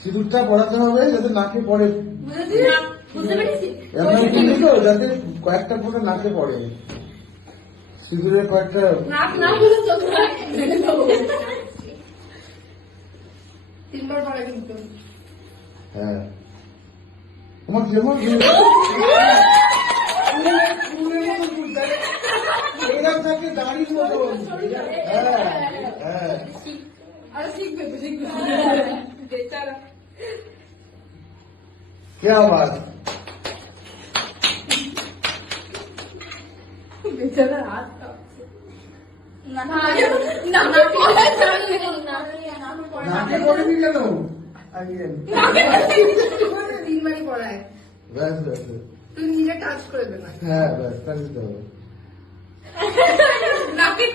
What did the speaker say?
সিঁদুরটা পড়াতে হবে যাতে নাকে পড়ে, যাতে কয়েকটা ফোঁটা নাকে পড়ে। সিঁদুরের কয়েকটা তিনবার পড়া কিন্তু। হ্যাঁ তোমার যেমন এরকম থাকে দাঁড়ির মতন। হ্যাঁ হ্যাঁ শিখবে তো শিখবে। क्या बात। বেচারা হাত নাকে পড়েনি কেন? তিনবারই পড়ায়। ব্যাস ব্যাস। তুই নিজে টাচ করে দেবে। হ্যাঁ ব্যাস, তাহলে তো হবে। নাকে